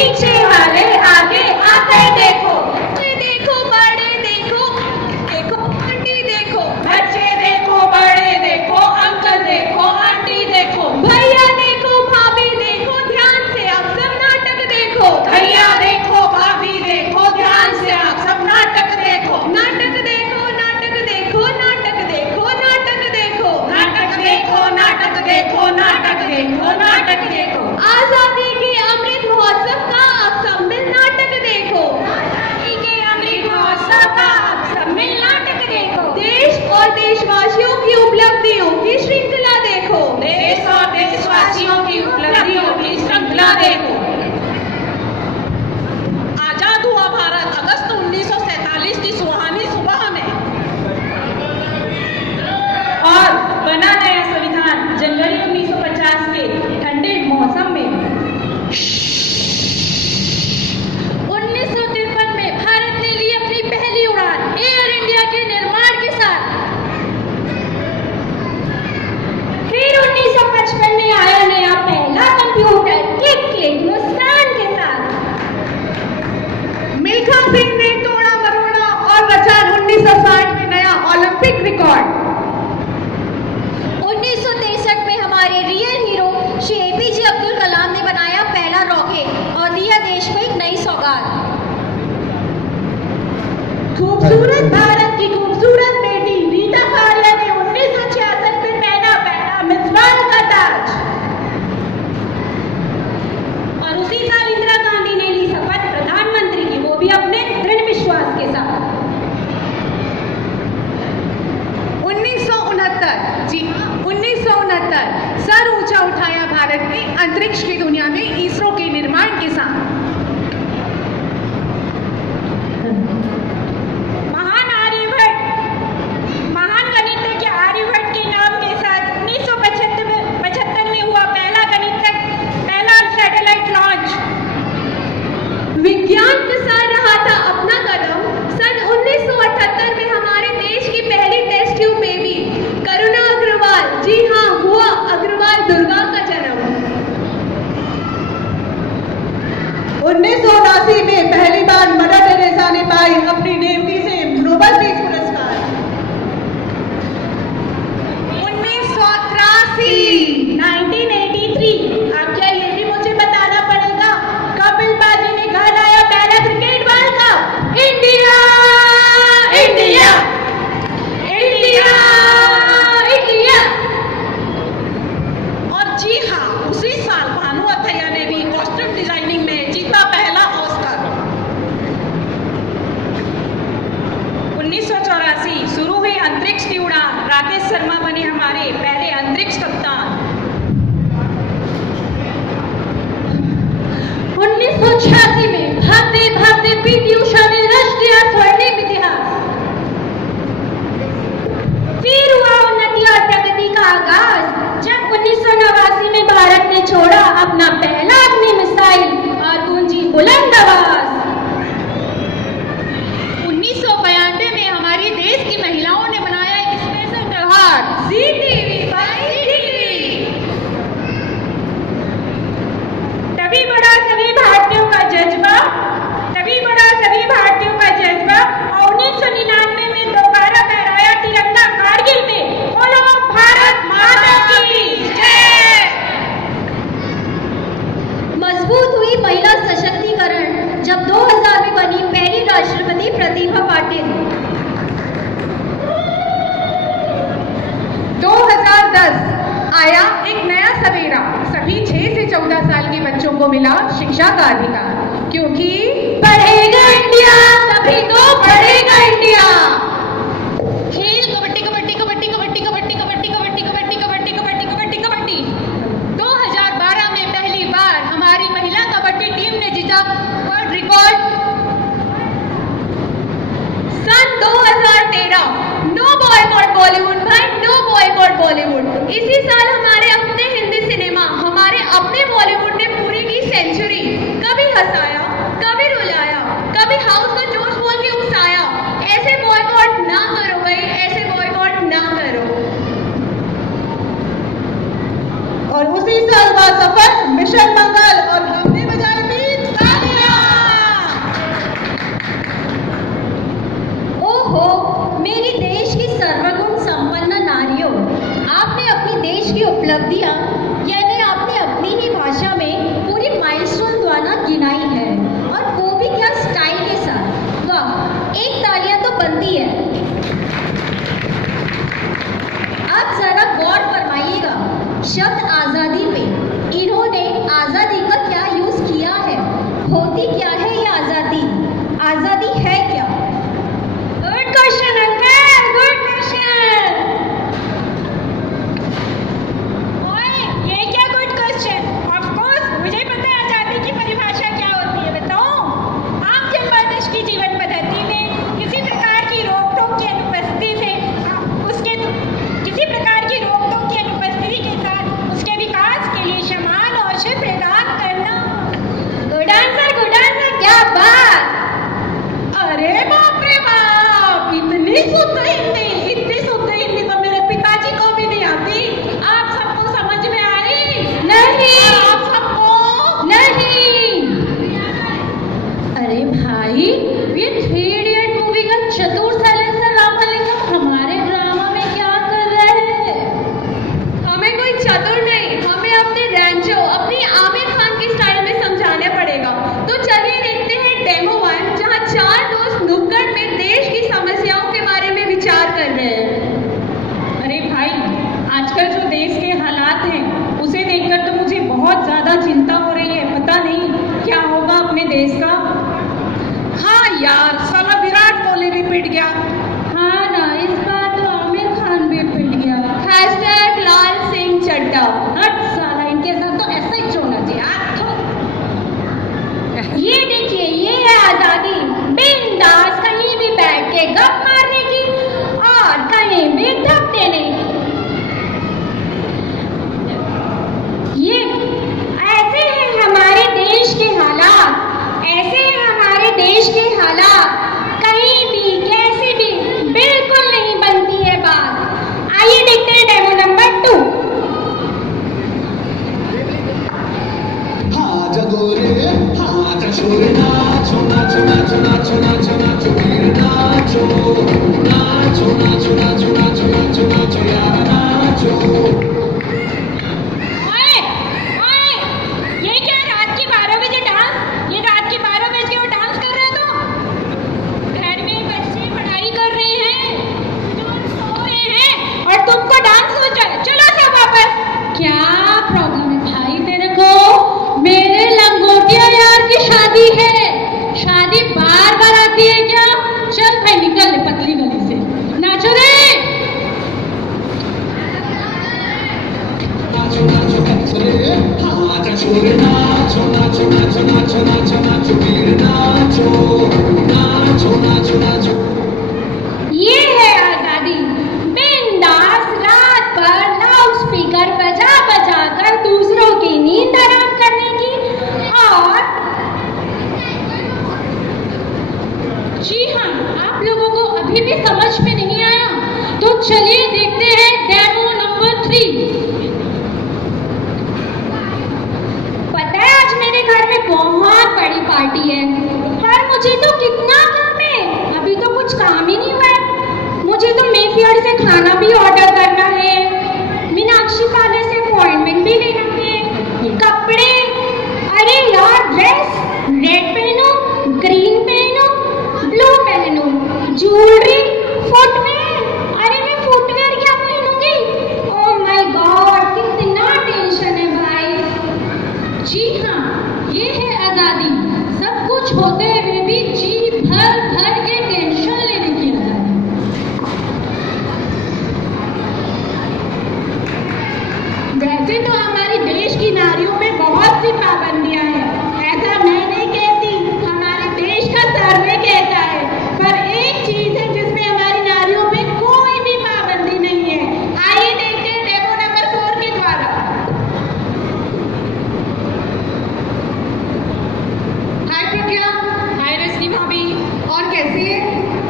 पीछे वाले आगे आते देखो, देखो बड़े देखो, देखो आंटी देखो, बच्चे देखो, बड़े देखो, अंकल देखो, आंटी देखो, भैया देखो, भाभी देखो, ध्यान से आप सब नाटक देखो, भैया देखो, भाभी देखो, ध्यान से आप सब नाटक देखो, नाटक देखो, नाटक देखो, नाटक देखो, नाटक देखो, नाटक देखो, नाटक देखो, नाटक देखो, नाटक देखो। आजादी के अमृत महोत्सव का आप सब मिल नाटक देखो, आजादी के अमृत महोत्सव का आप सब मिल नाटक देखो, देश और देशवासियों की उपलब्धियों की श्रृंखला देखो, देश और देशवासियों की उपलब्धियों की श्रृंखला देखो। आजाद हुआ भारत अगस्त 1947 की सुहानी सुबह में, और बना नया संविधान जनवरी 1950 के ठंडे मौसम में। 1953 में भारत ने ली अपनी पहली उड़ान एयर इंडिया के निर्माण के साथ, फिर 1955 में आया नया पहला कंप्यूटर क्लिक मुस्कान के साथ। मिल्खा सिंह ने तोड़ा मरोड़ा और रचा 1960 में नया ओलंपिक रिकॉर्ड। 1963 में हमारे रियल हीरो श्री एपीजे अब्दुल कलाम ने बनाया पहला रॉकेट और दिया देश को एक नई सौगात। खूबसूरत भारत की खूबसूरत बेटी रीता फारिया ने 1966 में पहना मिसवाल का ताज। और उसी साल इंदिरा गांधी ने ली शपथ प्रधानमंत्री की, वो भी अपने दृढ़ विश्वास के साथ। 1969, जी 1969 सर ऊंचा उठाया भारत ने अंतरिक्ष की दुनिया में इसरो के निर्माण के साथ। महान आर्यभट्ट, महान गणितज्ञ आर्यभट्ट के नाम के साथ 1975 में हुआ पहला सैटेलाइट लॉन्च। विज्ञान प्रसार रहा था अपना कदम, सन 1978 में हमारे देश की पहली टेस्ट ट्यूब बेबी करुणा अग्रवाल, जी हाँ हुआ अग्रवाल दुर्गा का जन्म। 1979 में पहली बार मदर टेरेसा ने पाई अपनी नेमती से नोबेल पीस पुरस्कार। 1983, अब क्या ये भी मुझे बताना पड़ेगा, कपिल बाजी ने घर आया पहला cricket world cup. India India India India. और जी हाँ, उसी साल भानु अथैया ने भी कॉस्ट्यूम डिजाइनिंग में जीता पहला ऑस्कर। 1984 शुरू हुई अंतरिक्ष की उड़ान, राकेश शर्मा बने हमारे पहले अंतरिक्ष कप्तान। 1986 में भागते भागते पीटी उषा ने रच दिया स्वर्णिम इतिहास। फिर हुआ उन्नति और प्रगति का आगाज, जब 1989 में भारत ने छोड़ा अपना पहला अग्नि मिसाइल और गूंजी बुलंद आवाज। 1992 में हमारे देश की महिलाओं ने बनाया एक स्पेशल त्योहार, जी टीवी बाय टीवी। तभी बढ़ा सभी भारतीयों का जज्बा, तभी बढ़ा सभी भारतीयों का जज्बा, और 1999 में दोबारा फहराया तिरंगा कारगिल में। बोलो भारत माता की जय। मजबूत हुई महिला सशक्तिकरण जब 2000 में बनी पहली राष्ट्रपति प्रतिभा पाटिल। 2010 आया एक नया सवेरा, सभी 6 से 14 साल के बच्चों को मिला शिक्षा का अधिकार, क्योंकि बढ़ेगा इंडिया तभी तो बढ़ेगा इंडिया। खेल कबड्डी कबड्डी कबड्डी कबड्डी कबड्डी कबड्डी कबड्डी कबड्डी कबड्डी कबड्डी कबड्डी कबड्डी। 2012 में पहली बार हमारी महिला कबड्डी टीम ने जीता वर्ल्ड रिकॉर्ड। सन 2013 नो बॉयकॉट बॉलीवुड भाई, नो बॉयकॉट बॉलीवुड। इसी साल हमारे अपने हिंदी सिनेमा, हमारे अपने बॉलीवुड ने पूरी की सेंचुरी। कभी हंसाया, कभी रुलाया, कभी हाउस को जोश बोल के उकसाया। ऐसे बॉयकॉट ना करो भाई, ऐसे बॉयकॉट ना करो। और उसी साल का सफल मिशन मंगल, और हमने बजाई थी ताली। देश का। हाँ यार, साला विराट कोहली भी पिट गया। हाँ ना, इस बार तो आमिर खान भी पिट गया। हैशटैग लाल सिंह चड्ढा। हट साला, इनके साथ तो ऐसा ही होना चाहिए। ये देखिए, ये है आजादी, बिंदास कहीं भी बैठ के गप मारने की और कहीं भी धक देने की। ये ऐसे हैं हमारे देश के हालात, ऐसे हैं हमारे देश के हालात, कहीं भी कैसे भी बिल्कुल नहीं बनती है बात। आइए देखते हैं डेमो नंबर 2। हाजा गोरे हाजा छोरे नाचो नाचो नाचो नाचो नाचो नाचो वीर नाचो नाचो नाचो नाचो नाचो नाचो नाचो यार नाचो। ओए, ओए, ये क्या रात के 12 बजे डांस? ये रात के 12 बजे वो डांस कर रहे हो तो? घर में बच्चे पढ़ाई कर रहे हैं, बुजुर्ग सो रहे हैं और तुमको डांस हो जाए। चलो सब वापस। क्या प्रॉब्लम है भाई तेरे को? मेरे लंगोटिया यार की शादी है। शादी बार बार आती है क्या? चल भाई निकल ले पतली गली से। नाचो रे। नाचो नाचो छोरे हाजा छोरे नाचो नाचो नाचो नाचो नाचो नाचो वीर नाचो नाचो नाचो नाचो। ये है आजादी, बिंदास रात भर लाउड स्पीकर बजा बजा कर दूसरों की नींद हराम करने की। और जी हाँ, आप लोगों को अभी भी समझ में नहीं आया तो चलिए देखते हैं डेमो नंबर 3। पता है आज मेरे घर में बहुत बड़ी पार्टी है, पर मुझे तो कितना काम है, अभी तो कुछ काम ही नहीं हुआ है। मुझे तो मेफेयर से खाना भी ऑर्डर करना है, मीनाक्षी पार्लर से अपॉइंटमेंट भी लेना है, कपड़े, अरे यार ड्रेस, रेड पहनो, ग्रीन पहनो, ब्लू पहनो, ज्वेलरी, फुटवेयर, अरे मैं फुटवेयर क्या पहनूंगी? ओह माय गॉड, कितना टेंशन है भाई। जी हाँ, ये है आजादी, सब कुछ होते हुए भी जी भर भर के टेंशन लेने की आजादी। वैसे तो हमारे देश की नारियों में बहुत सी पाबंदियां हैं, ऐसा मैं नहीं कहती, हमारे देश का सर्वे कहता है। पर एक चीज है जिसमें हमारी नारियों में कोई भी पाबंदी नहीं है। आइए देखते हैं डेमो नंबर 4 के द्वारा। हाय प्रज्ञा। हाय रजनी भाभी। और कैसी है?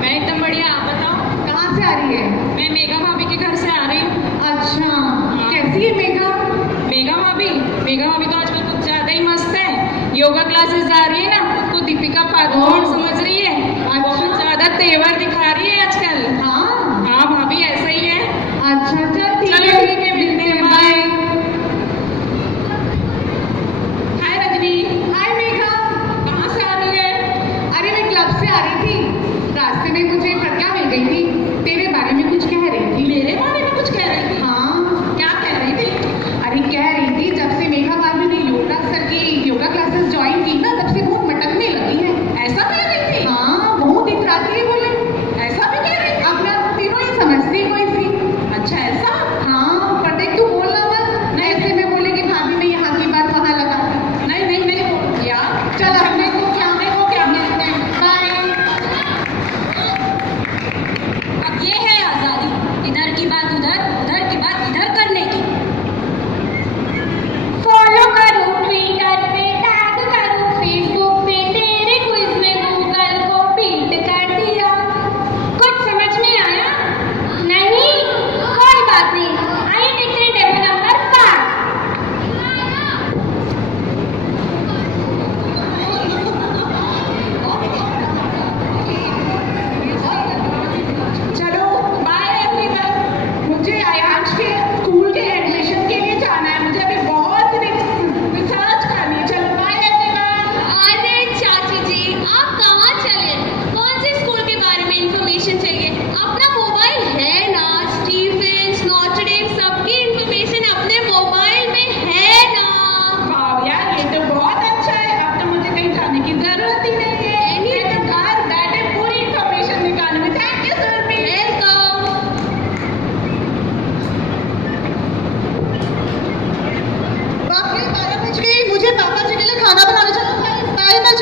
मैं एकदम बढ़िया, आप बताओ कहाँ से आ रही है? मैं मेघा भाभी के घर से आ रही हूँ। अच्छा, कैसी है मेघा? मेघा भाभी तो आजकल कुछ ज्यादा ही मस्त है। योगा क्लासेस जा रही है ना, खुद को दीपिका पादुकोण समझ रही है। बहुत ज्यादा तेवर दिखा रही है आजकल। हाँ हाँ भाभी, ऐसा ही है। अच्छा चल ठीक है, मिलते हैं, बाय। हाय रजनी। हाय मेघा, कहाँ से आ रही है? अरे मैं क्लब से आ रही थी, रास्ते में मुझे प्रज्ञा मिल गई थी, तेरे बारे में कुछ कह रही थी। मेरे बारे में कुछ कह रही थी? हाँ, क्या कह रही थी? अरे कह रही थी जब से मेघा भाभी ने योगा सर की योगा क्लासेस ज्वाइन की ना, तब से बहुत मटकने लगी है, ऐसा कह रही थी।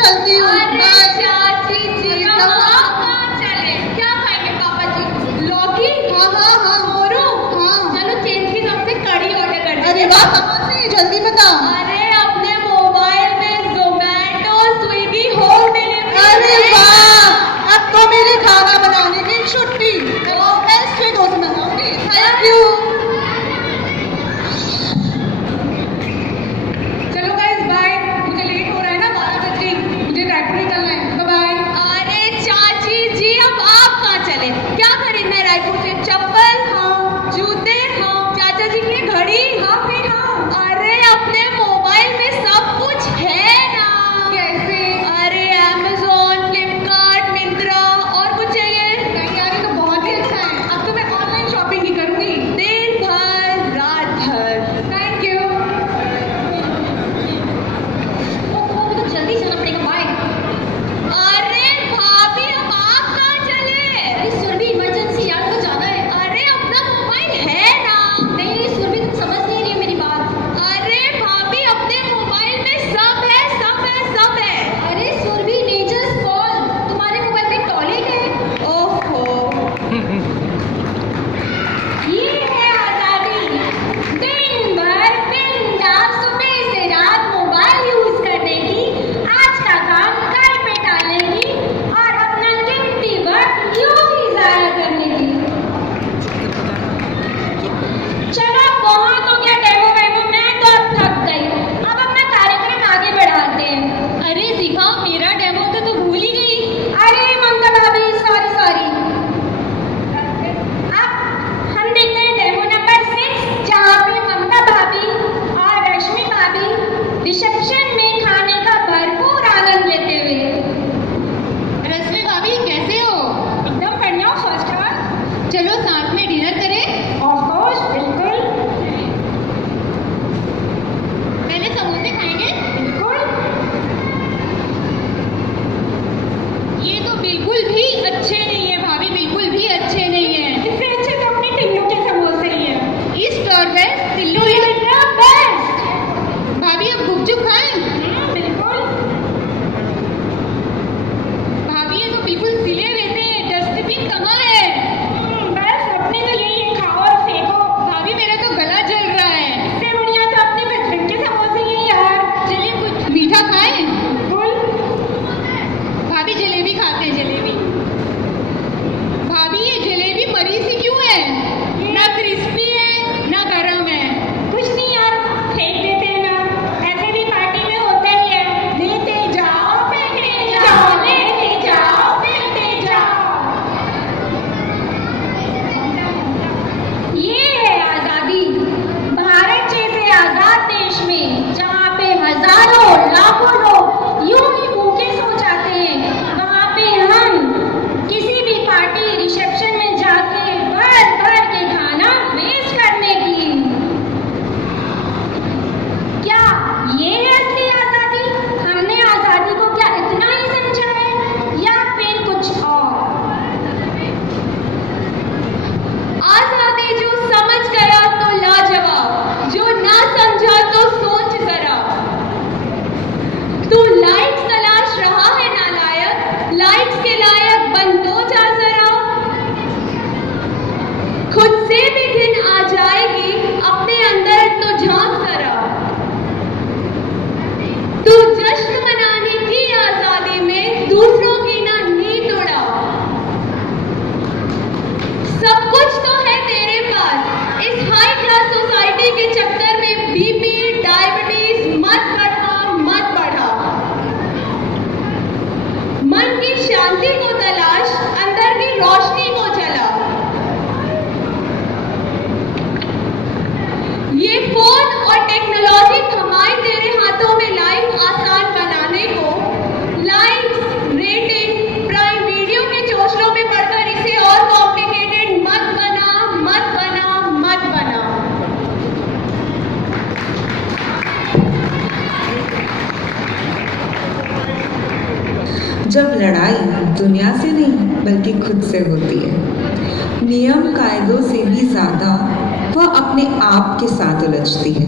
चलती हूँ। अरे बाय। चाची जी, अब आप कहाँ चले? क्या खाएंगे पापा जी? लौकी? हाँ हाँ हाँ मोरू? हाँ। चलो चेंज की तरफ से कड़ी ऑर्डर कर अरे वाह, कहाँ से? जल्दी बता। अरे अपने मोबाइल में ज़ोमैटो, स्विगी होम डिलीवरी। अरे वाह, अब तो मेरी खाना बनाने की छुट्टी। तो मैं स्विगी से मंगाऊंगी। Thank you. चलो गाइस बाय, मुझे लेट हो रहा है ना, 12 बज गई, मुझे रायपुर निकलना है। बाय। अरे चाची जी, अब आप कहाँ चले? क्या खरीदना है रायपुर से? चप्पल? हाँ। जूते? हाँ। चाचा जी की घड़ी? हाँ फिर हाँ। अरे अपने मोबाइल में सब कुछ है ना। कैसे? अरे अमेज़न, फ्लिपकार्ट, मिंत्रा, और कुछ चाहिए? नहीं यार, ये तो बहुत ही अच्छा है। अब तो मैं ऑनलाइन शॉपिंग ही करूंगी। दिन भर रात भर। Thank you. मुझे तो जल्दी चलना पड़ेगा। बाय। अरे भाभी, अब आप कहाँ चले? अरे सुरभि, इमरजेंसी यार, को जाना है। अरे अपना मोबाइल है ना। नहीं सुरभि, तुम समझ नहीं रही हो मेरी बात। अरे भाभी, अपने मोबाइल में सब है, सब है, सब है। अरे सुरभि, नेचर्स कॉल, तुम्हारे मोबाइल में टॉयलेट है। ओहो। ये है आजादी। दिन भर बिंदास सुबह से रात मोबाइल यूज करने की, आज का काम कल पे टालने की और अपना कीमती वक्त यूं ही जाया करने की। चलो बहुत हो गया डेमो वेमो, मैं तो अब थक गई। अब अपना कार्यक्रम आगे बढ़ाते हैं। अरे दिखा, मेरा डेमो तो तू भूल ही गई। अरे ममता भाभी, सॉरी सॉरी। अब हम देखते हैं डेमो नंबर 6, जहाँ पे ममता भाभी और रश्मि भाभी रिसेप्शन में खाने का भरपूर आनंद लेते हुए। रश्मि भाभी कैसे हो? एकदम बढ़िया, फर्स्ट क्लास। चलो साथ में डिनर करें। ऑफ कोर्स, बिल्कुल पहले समोसे खाएंगे। बिल्कुल। ये तो बिल्कुल भी अच्छे नहीं है भाभी, बिल्कुल भी अच्छे नहीं है। इससे अच्छे तो अपने टिल्लू के समोसे ही हैं। ईस्ट और वेस्ट तिल्लू बेस्ट। भाभी अब गुपचुप खाएं। बिल्कुल। भाभी ये तो बिल्कुल सिले रहते हैं, डस्टबिन कहाँ है? बस अपने तो यही है, खाओ और फेंको। भाभी मेरा तो गला जल रहा है। इससे बढ़िया तो अपने बचपन के समोसे ही हैं यार। चलिए कुछ मीठा खाएं। बिल्कुल। भाभी जलेबी खाते हैं, जलेबी। भाभी ये जलेबी मरी सी क्यों है? ना क्रिस्पी है ना गरम है। कुछ नहीं यार, फेंक देते हैं ना, ऐसे भी पार्टी में होता ही है। लेते जाओ, फेंकते जाओ, लेते जाओ, फेंकते जाओ। ये है आजादी। भारत जैसे आजाद देश में जहाँ पे हजारों लाखों लोग यूं ही भूखे सो जाते हैं, वहाँ पे हम किसी भी पार्टी रिसेप्शन में जाके भर भर के खाना वेस्ट करने की। क्या ये है असली आजादी? हमने आजादी को क्या इतना ही समझा है या फिर कुछ और? आजादी जो समझ गया तो लाजवाब, जो ना समझा तो सोच जरा। तू लाइक्स तलाश रहा है नालायक, लाइक्स के लायक बन तो जा जरा। खुद से भी घिन आ जाएगी, अपने अंदर तो झांक जरा। तू जश्न मनाने की आजादी में दूसरों की ना नींद उड़ा। सब कुछ तो है तेरे पास, इस हाई क्लास सोसाइटी के चक्कर में बीपी, डायबिटीज मत बढ़ा, मत बढ़ा। मन की शांति को तलाश, अंदर की रोशनी को जला। ये फोन और टेक्नोलॉजी थमाए तेरे हाथों में लाइफ आसान बनाने को। लाइक्स, रेटिंग, प्राइम वीडियो के चोचलों में पढ़कर इसे और कॉम्प्लिकेटेड मत बना, मत बना, मत बना। जब लड़ाई दुनिया से नहीं बल्कि खुद से होती है, नियम कायदों से भी ज्यादा वह अपने आप के साथ उलझती है।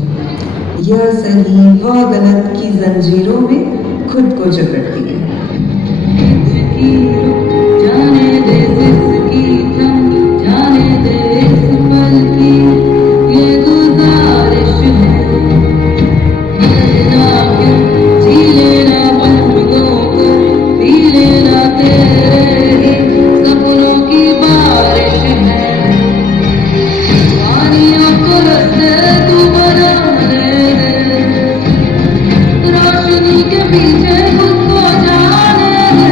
यह सही वह गलत की जंजीरों में खुद को जकड़ती है। जाने दे जिसकी थम, जाने दे इस पल की ये गुजारिश है। मरना क्यों, जी लेना पलकों को, पी लेना तेरे ही सपनों की बारिश है। पानियों को रस्ते तू बनाने दे, रोशनी के पीछे खुद को जाने दे।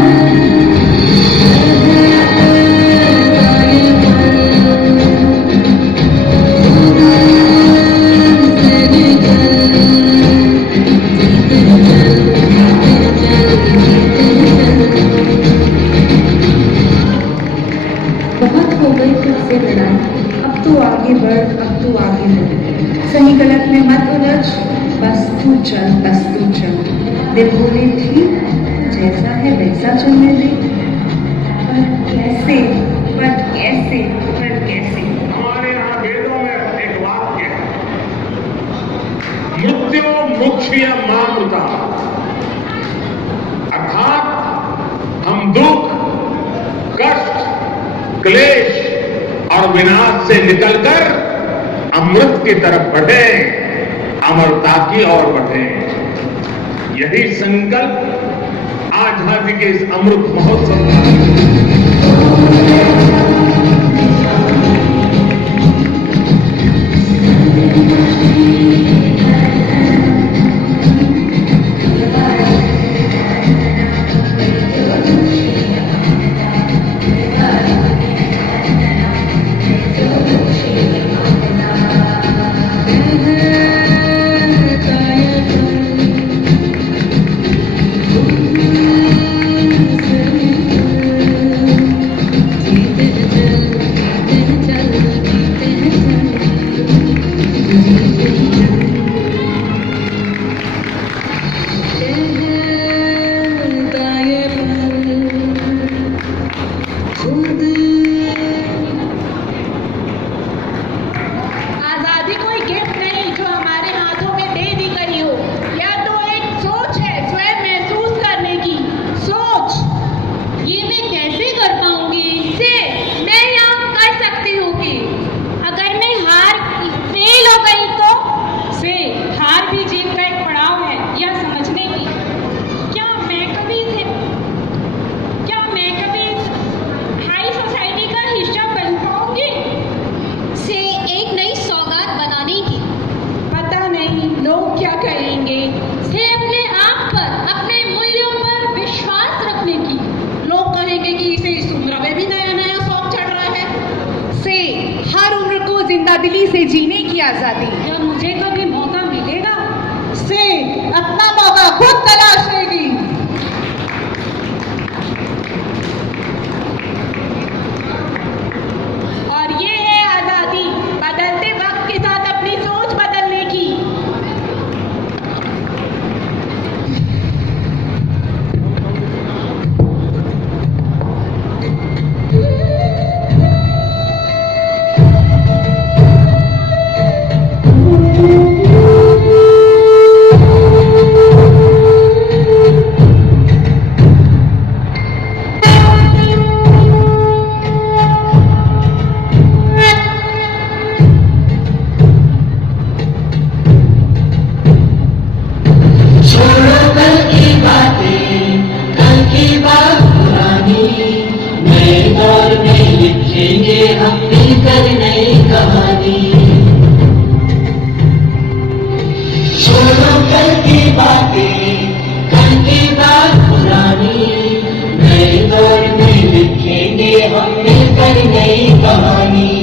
बहुत हो गई खुद से लड़ाई, अब तू आगे बढ़, अब तू आगे बढ़। सही गलत में मत उलझ, बस तू चल, बस तू चल। दिल बोले थी जैसा है वैसा चलने दे, पर कैसे, पर कैसे, पर कैसे। हमारे यहाँ वेदों में एक वाक्य है, मृत्यु मुख्य मामृता, अर्थात हम दुख, कष्ट, क्लेश और विनाश से निकलकर अमृत की तरफ बढ़े, अमरता की ओर बढ़े। यही संकल्प आजादी के इस अमृत महोत्सव का आजादी कोई गिफ्ट नहीं जो हमारे हाथों में दे दी गई हो, या तो एक सोच है स्वयं महसूस करने की सोच। ये मैं कैसे कर पाऊंगी? से मैं यहाँ कर सकती हूँ कि अगर मैं फेल हो गई तो से हार भी जीत का एक पड़ाव है यह समझने की। क्या मैं कभी इस हाई सोसाइटी का हिस्सा बन पाऊंगी? से एक नई सौगात बनाने की। पता नहीं लोग क्या कहेंगे। से अपने आप पर, अपने मूल्यों पर विश्वास रखने की। लोग कहेंगे कि इसे इस उम्र में भी नया नया शौक चढ़ रहा है। से हर उम्र को जिंदादिली से जीने की आजादी। क्या मुझे कभी मौका मिलेगा? से अपना मौका खुद तलाशेगी। और ये है आजादी, बदलते वक्त के साथ अपनी सोच बदलने की। हम मिलकर नई कहानी